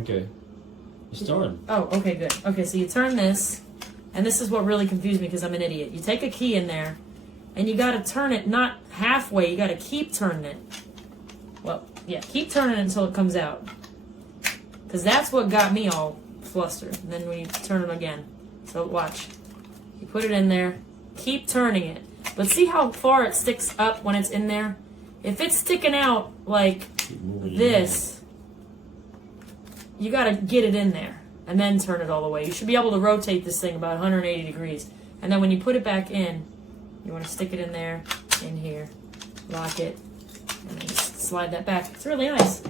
Okay. It's done. Oh, okay, good. Okay, so you turn this, and this is what really confused me because I'm an idiot. You take a key in there, and you got to turn it not halfway. You got to keep turning it. Well, yeah, keep turning it until it comes out. Because that's what got me all flustered. And then when you turn it again. So watch. You put it in there. Keep turning it. But see how far it sticks up when it's in there? If it's sticking out like this, you got to get it in there and then turn it all the way. You should be able to rotate this thing about 180 degrees. And then when you put it back in, you want to stick it in there, in here, lock it, and then just slide that back. It's really nice.